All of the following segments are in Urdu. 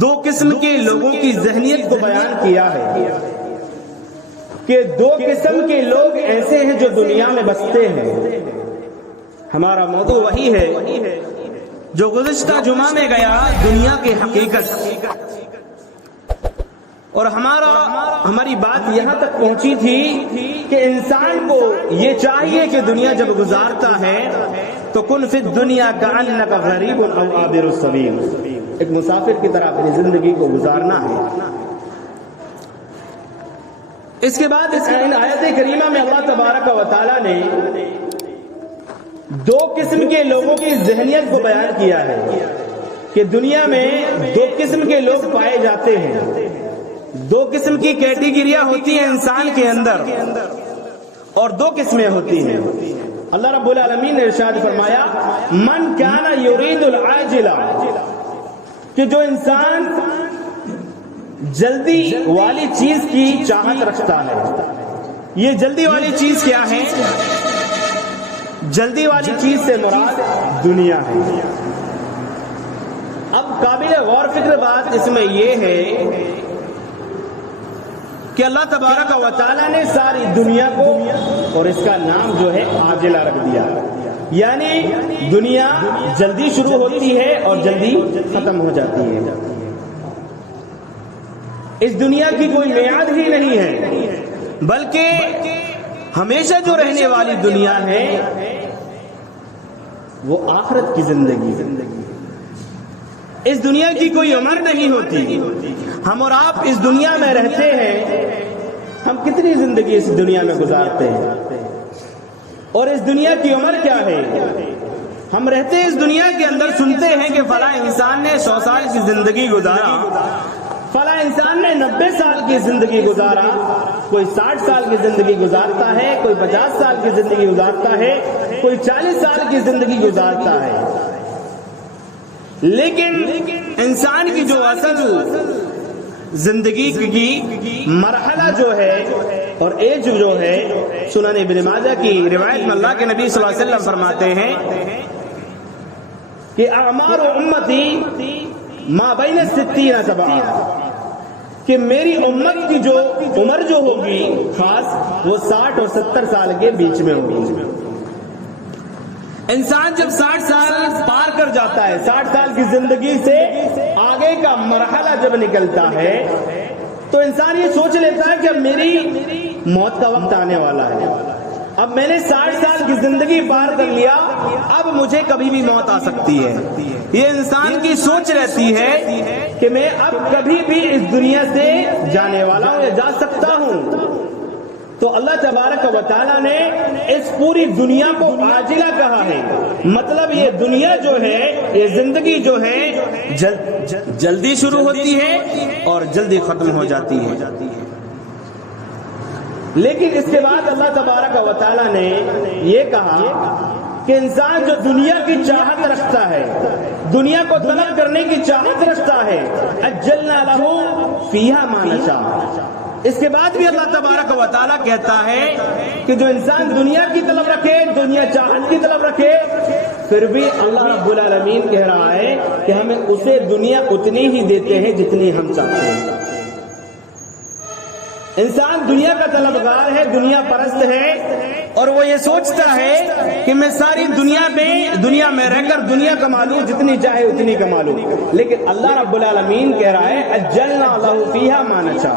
دو قسم کے لوگوں کی ذہنیت کو بیان کیا ہے کہ دو قسم کے لوگ ایسے ہیں جو دنیا میں بستے ہیں۔ ہمارا موضوع وہی ہے جو گزشتہ جمعہ میں گیا، دنیا کی حقیقت، اور ہماری بات یہاں تک پہنچی تھی کہ انسان کو یہ چاہیے کہ دنیا جب گزارتا ہے تو کن فی الدنیا کأنک غریب او عابر السبیل، ایک مسافر کی طرح اپنی زندگی کو گزارنا ہے۔ اس کے بعد اس آیت کریمہ میں اللہ تبارک و تعالی نے دو قسم کے لوگوں کی ذہنیت کو بیان کیا ہے کہ دنیا میں دو قسم کے لوگ پائے جاتے ہیں، دو قسم کی کیٹیگریاں ہوتی ہیں انسان کے اندر، اور دو قسمیں ہوتی ہیں۔ اللہ رب العالمین نے ارشاد فرمایا من کان یرید العاجلہ، کہ جو انسان جلدی والی چیز کی چاہت رکھتا ہے۔ یہ جلدی والی چیز کیا ہے؟ جلدی والی چیز سے مراد دنیا ہے۔ اب قابل غور فکر بات اس میں یہ ہے کہ اللہ تبارک و تعالیٰ نے ساری دنیا کو اور اس کا نام جو ہے عاجلہ رکھ دیا، یعنی دنیا جلدی شروع ہوتی ہے اور جلدی ختم ہو جاتی ہے۔ اس دنیا کی کوئی میعاد ہی نہیں ہے، بلکہ ہمیشہ جو رہنے والی دنیا ہے وہ آخرت کی زندگی۔ اس دنیا کی کوئی عمر نہیں ہوتی۔ ہم اور آپ اس دنیا میں رہتے ہیں، ہم کتنی زندگی اس دنیا میں گزارتے ہیں، اور اس دنیا کی عمر کیا ہے؟ ہم رہتے ہیں اس دنیا کے اندر، سنتے ہیں کہ فلاں انسان نے 100 سال کی زندگی گزارا، فلاں انسان نے 90 سال کی زندگی گزارا، کوئی 60 سال کی زندگی گزارتا ہے، کوئی 50 سال کی زندگی گزارتا ہے، کوئی 40 سال کی زندگی گزارتا ہے۔ لیکن انسان کی جو اصل زندگی کی مرحلہ جو ہے اور ایج جو ہے، سنن ابن ماجہ کی روایت میں اللہ کے نبی صلی اللہ علیہ وسلم فرماتے ہیں کہ اعمار امتی ما بین 60 سبعہ، کہ میری امت کی جو عمر جو ہوگی خاص وہ 60 اور 70 سال کے بیچ میں ہوگی۔ انسان جب 60 سال پار کر جاتا ہے، 60 سال کی زندگی سے آگے کا مرحلہ جب نکلتا ہے تو انسان یہ سوچ لیتا ہے کہ اب میری موت کا وقت آنے والا ہے، اب میں نے 60 سال کی زندگی پار کر لیا، اب مجھے کبھی بھی موت آ سکتی ہے۔ یہ انسان کی سوچ رہتی ہے کہ میں اب کبھی بھی اس دنیا سے جانے والا ہوں یا جا سکتا ہوں۔ تو اللہ تبارک و تعالیٰ نے اس پوری دنیا کو عاجلہ کہا ہے، مطلب یہ دنیا جو ہے، یہ زندگی جو ہے جلدی شروع ہوتی ہے اور جلدی ختم ہو جاتی ہے۔ لیکن اس کے بعد اللہ تبارک و تعالیٰ نے یہ کہا کہ انسان جو دنیا کی چاہت رکھتا ہے، دنیا کو طلب کرنے کی چاہت رکھتا ہے، اجلنا لہ فیہا ما نشاء، اس کے بعد بھی اللہ تبارک و تعالیٰ کہتا ہے کہ جو انسان دنیا کی طلب رکھے، دنیا چاہت کی طلب رکھے، پھر بھی اللہ رب العالمین کہہ رہا ہے کہ ہمیں اسے دنیا اتنی ہی دیتے ہیں جتنی ہم چاہتے ہیں۔ انسان دنیا کا طلبگار ہے، دنیا پرست ہے، اور وہ یہ سوچتا ہے کہ میں ساری دنیا میں رہ کر دنیا کما لوں، جتنی چاہے اتنی کما لوں۔ لیکن اللہ رب العالمین کہہ رہا ہے اجلنا لہ فیہا ما نشاء،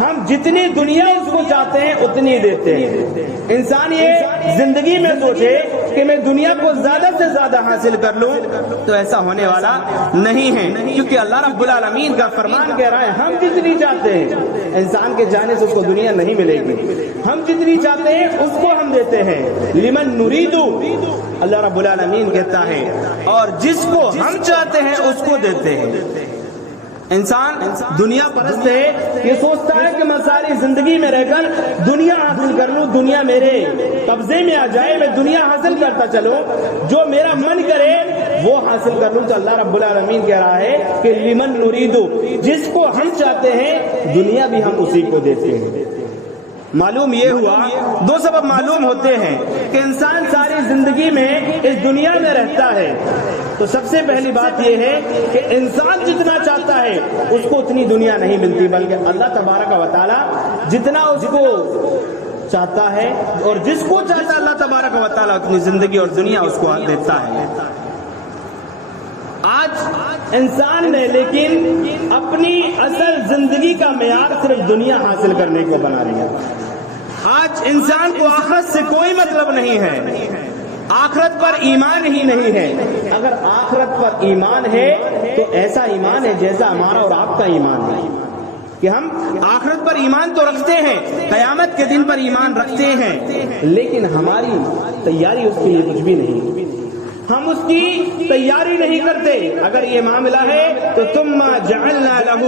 ہم جتنی دنیا اس کو چاہتے ہیں اتنی دیتے ہیں۔ انسان یہ زندگی میں سوچے کہ میں دنیا کو زیادہ سے زیادہ حاصل کر لوں تو ایسا ہونے والا نہیں ہے، کیونکہ اللہ رب العالمین کا فرمان کہہ رہا ہے ہم جتنی چاہتے ہیں، انسان کے جانے سے اس کو دنیا نہیں ملے گی، ہم جتنی چاہتے ہیں اس کو ہم دیتے ہیں، لمن نریدو، اللہ رب العالمین کہتا ہے، اور جس کو ہم چاہتے ہیں اس کو دیتے ہیں۔ انسان دنیا پرست ہے، یہ سوچتا ہے کہ میں ساری زندگی میں رہ کر دنیا حاصل کر لوں، دنیا میرے قبضے میں آ جائے، میں دنیا حاصل کرتا چلوں، جو میرا من کرے وہ حاصل کر لوں۔ تو اللہ رب العالمین کہہ رہا ہے کہ لمن نریدو، جس کو ہم چاہتے ہیں دنیا بھی ہم اسی کو دیتے ہیں۔ معلوم یہ ہوا، دو سبب معلوم ہوتے ہیں۔ کہ انسان ساری زندگی میں اس دنیا میں رہتا ہے تو سب سے پہلی بات یہ ہے کہ انسان جتنا چاہتا ہے اس کو اتنی دنیا نہیں ملتی، بلکہ اللہ تبارک و تعالیٰ جتنا اس کو چاہتا ہے اور جس کو چاہتا ہے اللہ تبارک و تعالیٰ اتنی زندگی اور دنیا اس کو دیتا ہے۔ آج انسان نے لیکن اپنی اصل زندگی کا معیار صرف دنیا حاصل کرنے کو بنا لیا۔ آج انسان کو آخرت سے کوئی مطلب نہیں ہے، آخرت پر ایمان ہی نہیں ہے۔ اگر آخرت پر ایمان ہے تو ایسا ایمان ہے جیسا ہمارا اور آپ کا ایمان ہے، کہ ہم آخرت پر ایمان تو رکھتے ہیں، قیامت کے دن پر ایمان رکھتے ہیں، لیکن ہماری تیاری اس کے لیے کچھ بھی نہیں، ہم اس کی تیاری نہیں کرتے۔ اگر یہ معاملہ ہے تو ثم جعلنا له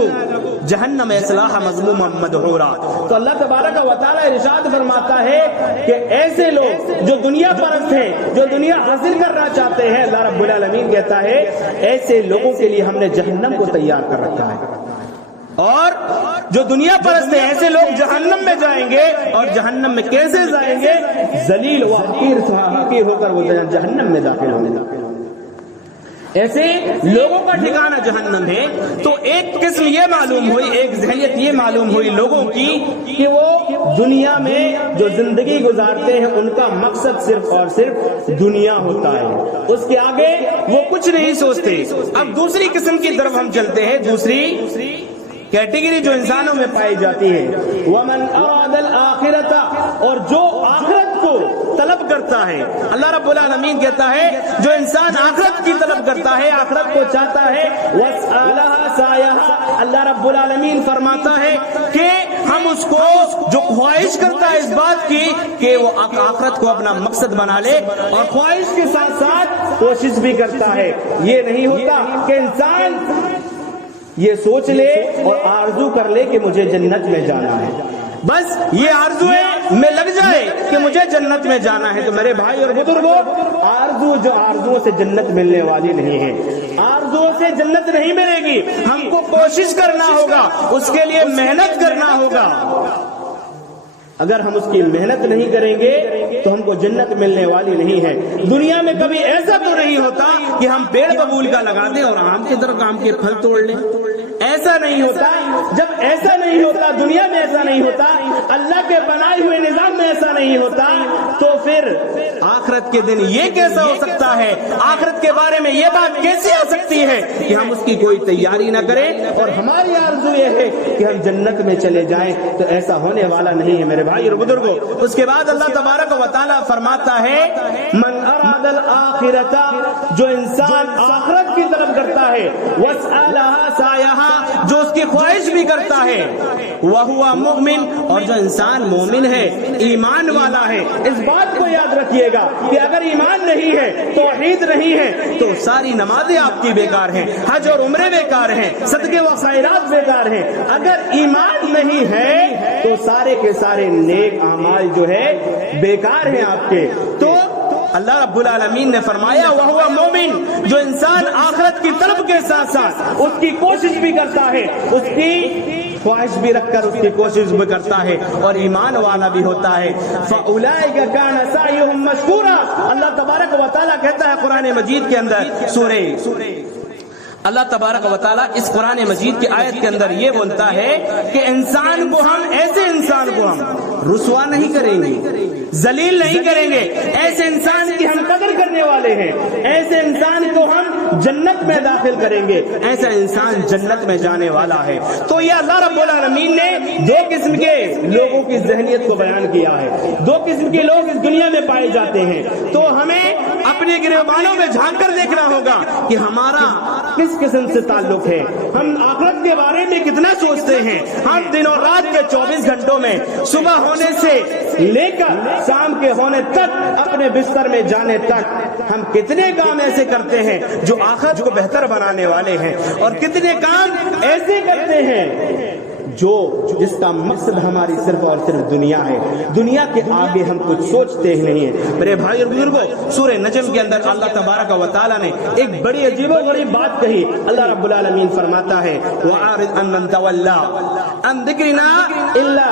جہنم یصلاها مذموما مدحورا، تو اللہ تبارک و تعالیٰ ارشاد فرماتا ہے کہ ایسے لوگ جو دنیا پرست ہیں، جو دنیا حاصل کرنا چاہتے ہیں، اللہ رب العالمین کہتا ہے ایسے لوگوں کے لیے ہم نے جہنم کو تیار کر رکھا ہے، اور جو دنیا پرست ہیں ایسے لوگ جہنم میں جائیں گے، اور جہنم میں کیسے جائیں گے؟ ذلیل و حقیر ہو کر وہ جہنم میں داخل ہوں گے۔ ایسے لوگوں کا ٹھکانہ جہنم ہے۔ تو ایک قسم یہ معلوم ہوئی، ایک ذہنیت یہ معلوم ہوئی لوگوں کی کہ وہ دنیا میں جو زندگی گزارتے ہیں ان کا مقصد صرف اور صرف دنیا ہوتا ہے، اس کے آگے وہ کچھ نہیں سوچتے۔ اب دوسری قسم کی طرف ہم چلتے ہیں، دوسری کیٹیگری جو انسانوں میں پائی جاتی ہے، وَمَنْ أَرَادَ الْآخِرَةَ، اور جو آخرت کو طلب کرتا ہے۔ اللہ رب العالمین کہتا ہے جو انسان آخرت کی طلب کرتا ہے، آخرت کو چاہتا ہے، وَاسْأَلَهَا سَعْيَهَا، اللہ رب العالمین فرماتا ہے کہ ہم اس کو جو خواہش کرتا ہے اس بات کی کہ وہ آخرت کو اپنا مقصد بنا لے، اور خواہش کے ساتھ ساتھ کوشش بھی کرتا ہے۔ یہ نہیں ہوتا کہ انسان یہ سوچ لے اور آرزو کر لے کہ مجھے جنت میں جانا ہے، بس یہ آرزو ہے میں لگ جائے کہ مجھے جنت میں جانا ہے۔ تو میرے بھائی اور بزرگوں، آرزو سے جنت ملنے والی نہیں ہے، آرزو سے جنت نہیں ملے گی، ہم کو کوشش کرنا ہوگا، اس کے لیے محنت کرنا ہوگا۔ اگر ہم اس کی محنت نہیں کریں گے تو ہم کو جنت ملنے والی نہیں ہے۔ دنیا میں کبھی ایسا تو نہیں ہوتا کہ ہم پیڑ ببول کا لگا دیں اور آم کی طرف آم کے پھل توڑ لیں، ایسا نہیں ہوتا۔ جب ایسا نہیں ہوتا، دنیا میں ایسا نہیں ہوتا، اللہ کے بنائے ہوئے نظام میں ایسا نہیں ہوتا، تو پھر آخرت کے دن یہ کیسا ہو سکتا ہے؟ آخرت کے بارے میں یہ بات کیسے آ سکتی ہے کہ ہم اس کی کوئی تیاری نہ کریں اور ہماری آرزو یہ ہے کہ ہم جنت میں چلے جائیں؟ تو ایسا ہونے والا نہیں ہے میرے بھائی اور بزرگوں۔ اس کے بعد اللہ تبارک و تعالیٰ فرماتا ہے من اراد الآخرۃ، جو انسان آخرت کی طلب کرتا ہے، وسألها سعیها، جو اس کی خواہش بھی کرتا ہے، وہو مؤمن، اور جو انسان مومن ہے، ایمان والا ہے۔ اس بات کو یاد رکھیے گا کہ اگر ایمان نہیں ہے، توحید نہیں ہے، تو ساری نمازیں آپ کی بیکار ہیں، حج اور عمرے بیکار ہیں، صدقے و خیرات بیکار ہیں۔ اگر ایمان نہیں ہے تو سارے کے سارے نیک اعمال جو ہے بیکار ہیں آپ کے۔ تو اللہ رب العالمین نے فرمایا وہو مومن، جو انسان آخرت کی طلب کے ساتھ ساتھ اس کی کوشش بھی کرتا ہے، اس کی خواہش بھی رکھ کر اس کی کوشش بھی کرتا ہے، اور ایمان والا بھی ہوتا ہے، فَأُولَئِكَ كَانَ سَعْيُهُمْ مَشْكُورًا۔ اللہ تبارک و تعالیٰ کہتا ہے قرآن مجید کے اندر، اللہ تبارک و تعالیٰ اس قرآن مجید کی آیت کے اندر یہ بولتا ہے کہ انسان کو ہم ایسے انسان کو ہم رسوا نہیں کریں گے، ذلیل نہیں کریں گے، ایسے انسان کی ہم قدر کرنے والے ہیں، ایسے انسان کو ہم جنت میں داخل کریں گے، ایسا انسان جنت میں جانے والا ہے۔ تو یہ اللہ رب العالمین نے دو قسم کے لوگوں کی ذہنیت کو بیان کیا ہے، دو قسم کے لوگ اس دنیا میں پائے جاتے ہیں۔ تو ہمیں اپنے گریبانوں میں جھانک کر دیکھنا ہوگا کہ ہمارا کس قسم سے تعلق ہے، ہم آخرت کے بارے میں کتنا سوچتے ہیں، ہم دن اور رات کے 24 گھنٹوں میں صبح ہونے سے لے کر شام کے ہونے تک، اپنے بستر میں جانے تک ہم کتنے کام ایسے کرتے ہیں جو آخرت کو بہتر بنانے والے ہیں، اور کتنے کام ایسے کرتے ہیں جس کا مقصد ہماری صرف اور صرف دنیا ہے، دنیا کے آگے ہم کچھ سوچتے ہی نہیں ہیں۔ میرے بھائی اور بزرگوں، سورہ نجم کے اندر اللہ تبارک و تعالیٰ نے ایک بڑی عجیب و غریب بات کہی۔ اللہ رب العالمین فرماتا ہے وَأَعْرِضْ عَمَّنْ تَوَلَّىٰ عَنْ ذِكْرِنَا إِلَّا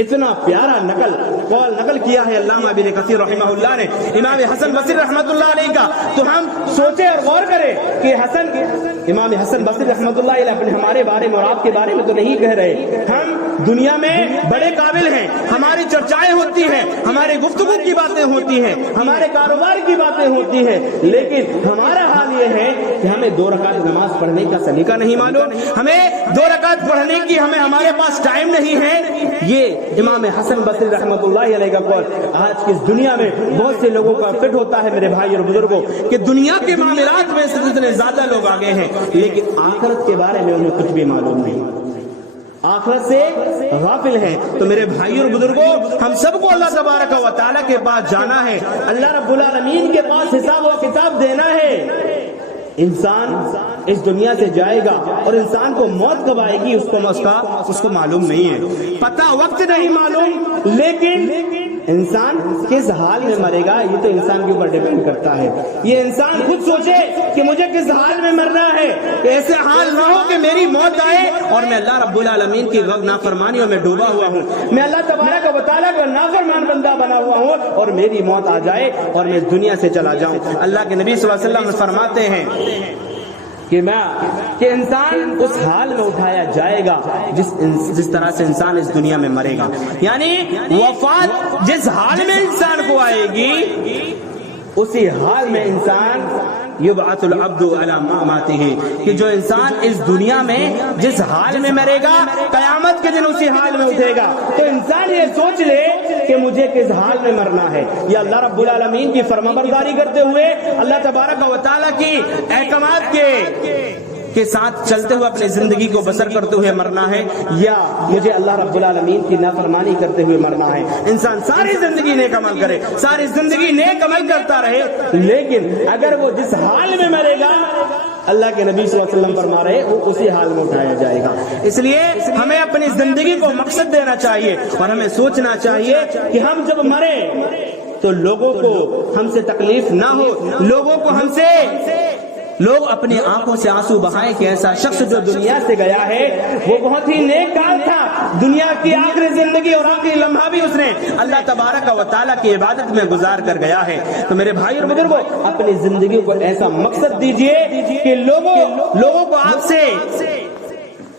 اتنا پیارا نقل کیا ہے علامہ ابن کثیر رحمہ اللہ نے امام حسن بصری رحمۃ اللہ علیہ کا. تو ہم سوچیں اور غور کریں کہ امام حسن بصری رحمۃ اللہ علیہ اپنے ہمارے بارے میں اور آپ کے بارے میں تو نہیں کہہ رہے. ہم دنیا میں بڑے قابل ہیں, ہماری چرچائیں ہوتی ہیں, ہماری گفتگو کی باتیں ہوتی ہیں, ہمارے کاروبار کی باتیں ہوتی ہیں, لیکن ہمارا حال یہ ہے کہ ہمیں 2 رکعت نماز پڑھنے کا سلیقہ نہیں معلوم, ہمیں 2 رکعت پڑھنے کی ہمارے پاس ٹائم نہیں ہے. یہ امام حسن بصری رحمۃ اللہ علیہ کا قول آج کی اس دنیا میں بہت سے لوگوں کا فٹ ہوتا ہے میرے بھائی اور بزرگوں, کہ دنیا کے معاملات میں سے اتنے زیادہ لوگ آگے ہیں, لیکن آخرت کے بارے میں انہیں کچھ بھی معلوم نہیں, آخرت سے غافل ہیں. تو میرے بھائی اور بزرگوں, ہم سب کو اللہ تبارک و تعالیٰ کے پاس جانا ہے, اللہ رب العالمین کے پاس حساب و کتاب دینا ہے. انسان اس دنیا سے جائے گا اور انسان کو موت کب آئے گی اس کو معلوم نہیں ہے, پتہ وقت نہیں معلوم, لیکن انسان کس حال میں مرے گا یہ تو انسان کے اوپر ڈیپینڈ کرتا ہے. یہ انسان خود سوچے کہ مجھے کس حال میں مرنا ہے, ایسے حال نہ ہو کہ میری موت آئے اور میں اللہ رب العالمین کی نافرمانیوں میں ڈوبا ہوا ہوں, میں اللہ تبارک و تعالیٰ کا نافرمان بندہ بنا ہوا ہوں اور میری موت آ جائے اور میں اس دنیا سے چلا جاؤں. اللہ کے نبی صلی اللہ علیہ وسلم فرماتے ہیں کہ انسان اس حال میں اٹھایا جائے گا جس طرح سے انسان اس دنیا میں مرے گا. یعنی وفات جس حال میں انسان کو آئے گی اسی حال میں انسان یبعث العبد علی ما ماتہ, کہ جو انسان اس دنیا میں جس حال میں مرے گا قیامت کے دن اسی حال میں اٹھے گا. تو انسان یہ سوچ لے کہ مجھے کس حال میں مرنا ہے, یا اللہ رب العالمین کی فرمانبرداری کرتے ہوئے اللہ تبارک و تعالیٰ کی احکامات کے ساتھ چلتے ہوئے اپنی زندگی کو بسر کرتے ہوئے مرنا ہے, یا مجھے اللہ رب العالمین کی نافرمانی کرتے ہوئے مرنا ہے. انسان ساری زندگی نیک عمل کرے, ساری زندگی نیک عمل کرتا رہے, لیکن اگر وہ جس حال میں مرے گا اللہ کے نبی صلی اللہ علیہ وسلم فرما رہے وہ اسی حال میں اٹھایا جائے گا. اس لیے ہمیں اپنی زندگی کو مقصد دینا چاہیے اور ہمیں سوچنا چاہیے کہ ہم جب مرے تو لوگوں کو ہم سے تکلیف نہ ہو, لوگ اپنی آنکھوں سے آنسو بہائیں کہ ایسا شخص جو دنیا سے گیا ہے وہ بہت ہی نیک کار تھا, دنیا کی آخری زندگی اور آخری لمحہ بھی اس نے اللہ تبارک و تعالیٰ کی عبادت میں گزار کر گیا ہے. تو میرے بھائی اور بزرگوں, اپنی زندگی کو ایسا مقصد دیجئے کہ لوگوں کو آپ سے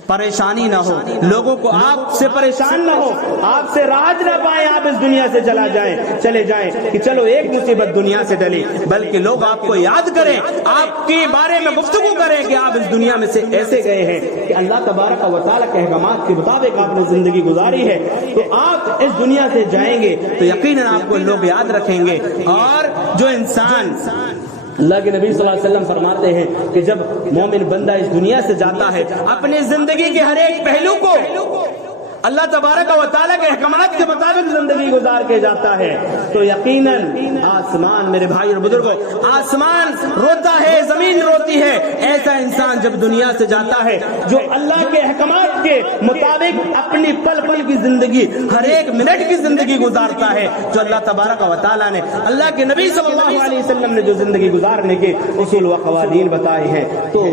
پریشانی نہ ہو, لوگوں کو آپ سے پریشان نہ ہو, آپ سے راحت نہ پائیں, آپ اس دنیا سے چلے جائیں کہ چلو ایک مصیبت دنیا سے ٹلی, بلکہ لوگ آپ کو یاد کریں, آپ کے بارے میں گفتگو کریں کہ آپ اس دنیا میں سے ایسے گئے ہیں کہ اللہ تبارک و تعالیٰ کے احکامات کے مطابق آپ نے زندگی گزاری ہے. تو آپ اس دنیا سے جائیں گے تو یقیناً آپ کو لوگ یاد رکھیں گے. اور جو انسان, اللہ کے نبی صلی اللہ علیہ وسلم فرماتے ہیں کہ جب مومن بندہ اس دنیا سے جاتا ہے اپنی زندگی کے ہر ایک پہلو کو اللہ تبارک و تعالیٰ کے احکامات کے مطابق زندگی گزار کے جاتا ہے تو یقیناً آسمان, میرے بھائی اور بزرگوں, آسمان روتا ہے, زمین روتی ہے. ایسا انسان جب دنیا سے جاتا ہے جو اللہ کے احکامات کے مطابق اپنی پل پل کی زندگی, ہر ایک منٹ کی زندگی گزارتا ہے, جو اللہ تبارک و تعالیٰ نے, اللہ کے نبی صلی اللہ علیہ وسلم نے جو زندگی گزارنے کے اصول و قوانین بتائے ہیں, تو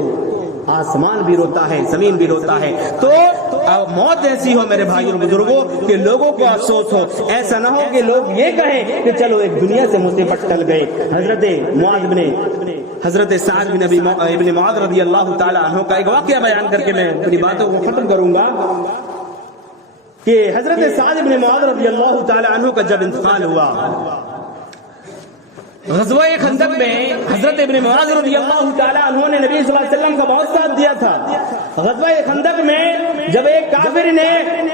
آسمان بھی روتا ہے, زمین بھی روتا ہے. تو موت ایسی ہو میرے بھائی اور بزرگوں کہ لوگوں کو افسوس ہو, ایسا نہ ہو کہ لوگ یہ کہیں کہ چلو ایک دنیا سے مصیبت ٹل گئے. حضرت سعد بن ابن معاذ رضی اللہ تعالی عنہ کا ایک واقعہ بیان کر کے میں اپنی باتوں کو ختم کروں گا کہ حضرت سعد بن معاذ رضی اللہ تعالی عنہ کا جب انتقال ہوا, غزوہ خندق میں حضرت ابن معاذ رضی اللہ تعالیٰ عنہ نے نبی صلی اللہ علیہ وسلم کا بہت ساتھ دیا تھا. غزوہ خندق میں جب ایک کافر نے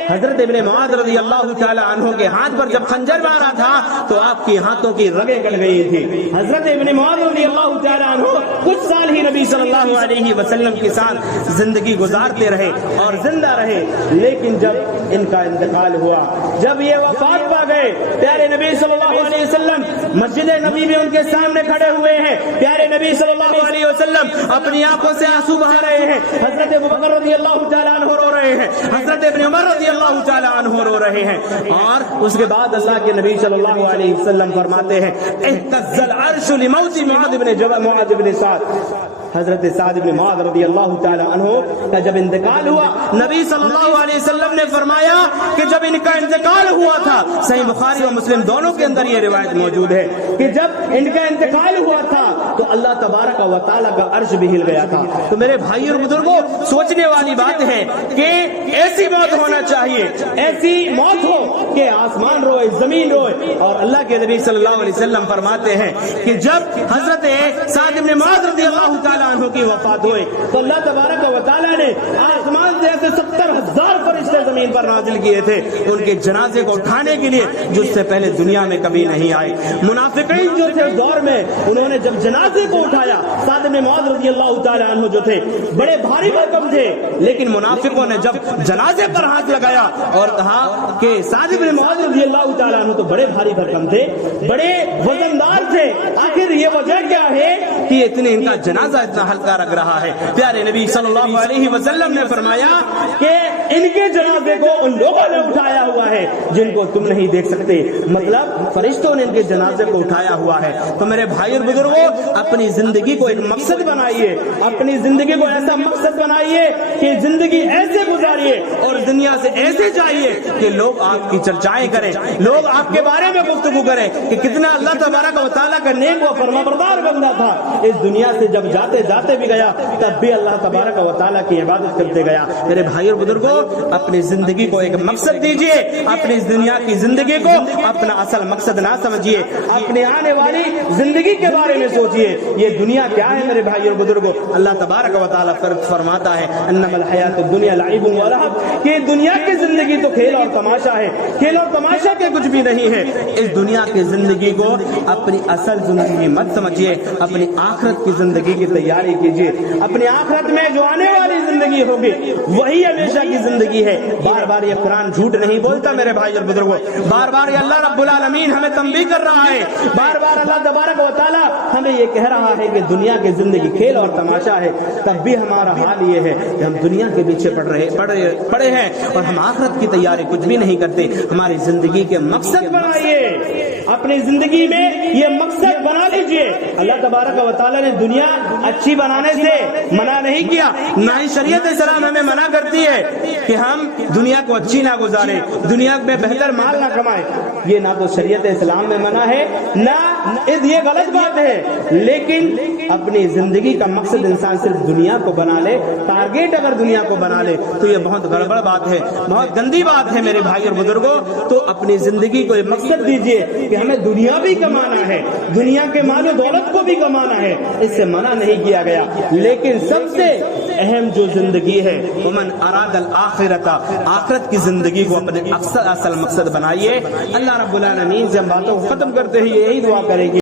حضرت ابن معاذ رضی اللہ تعالیٰ عنہ کے ہاتھ پر جب خنجر مارا تھا تو آپ کے ہاتھوں کی رگیں کٹ گئی تھی. حضرت ابن معاذ رضی اللہ تعالیٰ عنہ کچھ سال ہی نبی صلی اللہ علیہ وسلم کے ساتھ زندگی گزارتے رہے اور زندہ رہے, لیکن جب ان کا انتقال ہوا, جب یہ وفات پا گئے, پیارے نبی صلی اللہ علیہ وسلم مسجد نبی میں ان کے سامنے کھڑے ہوئے ہیں. پیارے نبی صلی اللہ علیہ وسلم اپنی آنکھوں سے آنسو بہا رہے ہیں. حضرت ابوبکر رضی اللہ تعالیٰ عنہ رو رہے رہے ہیں, حضرت ابن عمر رضی اللہ تعالی عنہ رو رہے ہیں. اور اس کے بعد اللہ کے نبی صلی اللہ علیہ وسلم فرماتے ہیں اهتز العرش لموت معاذ بن سعد. حضرت سعد بن معاذ رضی اللہ تعالی عنہ کا جب انتقال ہوا, نبی صلی اللہ علیہ وسلم نے فرمایا کہ جب ان کا انتقال ہوا تھا, صحیح بخاری اور مسلم دونوں کے اندر یہ روایت موجود ہے کہ جب ان کا انتقال ہوا تھا تو اللہ تبارک و تعالی کا عرش بھی ہل گیا تھا. تو میرے بھائی اور بزرگوں, سوچنے والی بات ہے کہ ایسی موت ہونا چاہیے, ایسی موت ہو کہ آسمان روئے, زمین روئے. اور اللہ کے نبی صلی اللہ علیہ وسلم فرماتے ہیں کہ جب حضرت سعد بن معاذ رضی اللہ تعالی عنہ کی وفات ہوئی تو اللہ تبارک و تعالی نے آسمان سے ایسے 70,000 فرشتے زمین پر نازل کیے تھے ان کے جنازے کو اٹھانے کے لیے, جو اس سے پہلے دنیا میں کبھی نہیں آئے. منافقین جو تھے اس دور میں, انہوں نے جب جنازے کو اٹھایا, سعد بن معاذ رضی اللہ تعالی عنہ جو تھے بڑے بھاری بھرکم تھے, لیکن منافقوں نے جب جنازے پر ہاتھ لگایا اور کہا کہ سعد بن معاذ رضی اللہ تعالی عنہ تو بڑے بھاری بھرکم تھے, بڑے وزندار تھے, آخر یہ وجہ کیا ہے کہ اتنے ان کا جنازہ اتنا ہلکا رکھ رہا ہے. پیارے نبی صلی اللہ علیہ وسلم نے فرمایا کہ ان کے جنازے کو ان لوگوں نے اٹھایا ہوا ہے جن کو تم نہیں دیکھ سکتے, مطلب فرشتوں نے ان کے جنازے کو اٹھایا ہوا ہے. تو میرے بھائی اور بزرگوں, اپنی زندگی کو ایک مقصد بنائیے, اپنی زندگی کو ایسا مقصد بنائیے کہ زندگی ایسے گزاریے اور دنیا سے ایسے جائیے کہ لوگ آپ کی چرچائیں کریں, لوگ آپ کے بارے میں گفتگو کریں کہ کتنا اللہ تبارک و تعالیٰ کا نیک و فرمانبردار بندہ تھا. اس دنیا سے جب جاتے جاتے بھی گیا تب بھی اللہ تبارک و تعالیٰ کی عبادت کرتے گیا. میرے بھائی اور بزرگوں, اپنی زندگی کو ایک مقصد دیجئے, اپنی دنیا کی زندگی کو اپنا اصل مقصد نہ سمجھیے, اپنے آنے والی زندگی کے بارے میں سوچئے. یہ دنیا کیا ہے میرے بھائی اور بزرگوں؟ اللہ تبارک و تعالیٰ فرماتا ہے انما الحیات الدنیا لعب و لہو, کہ دنیا کی زندگی تو کھیل اور تماشا ہے, کھیل اور تماشا کے کچھ بھی نہیں ہے. اس دنیا کی زندگی کو اپنی اصل زندگی مت سمجھیے, اپنی آخرت کی زندگی کی تیاری کیجیے. اپنی آخرت میں جو آنے والی زندگی ہوگی وہی ہمیشہ کی زندگی ہے. بار بار یہ قرآن جھوٹ نہیں بولتا میرے بھائی اور بزرگوں, بار بار یہ اللہ رب العالمین ہمیں تنبیہ کر رہا ہے, بار بار اللہ تبارک و تعالی ہمیں یہ کہہ رہا ہے کہ دنیا کی زندگی کھیل اور تماشا ہے. تب بھی ہمارا حال یہ ہے کہ ہم دنیا کے پیچھے پڑے ہیں اور ہم آخرت کی تیاری کچھ بھی نہیں کرتے. ہماری زندگی کے مقصد بنائیے, اپنی زندگی میں یہ مقصد بنا لیجئے. اللہ تبارک و تعالی نے دنیا اچھی بنانے سے منع نہیں کیا, نہ ہی شریعت اسلام ہمیں منع کرتی ہے کہ ہم دنیا کو اچھی نہ گزارے, دنیا میں بہتر مال نہ کمائے. یہ نہ تو شریعت اسلام میں منع ہے, نہ یہ غلط بات ہے. لیکن اپنی زندگی کا مقصد انسان صرف دنیا کو بنا لے, ٹارگیٹ اگر دنیا کو بنا لے تو یہ بہت گڑبڑ بات ہے, بہت گندی بات ہے میرے بھائی اور بزرگوں. تو اپنی زندگی کو ایک مقصد دیجئے کہ ہمیں دنیا بھی کمانا ہے, دنیا کے مال و دولت کو بھی کمانا ہے, اس سے منع نہیں کیا گیا. لیکن سب سے اہم جو زندگی ہے ومن اراد الآخرۃ, آخرت کی زندگی کو اپنے اصل مقصد بنائیے. اللہ رب العالمین سے ہم باتوں کو ختم کرتے ہیں یہی دعا کریں گے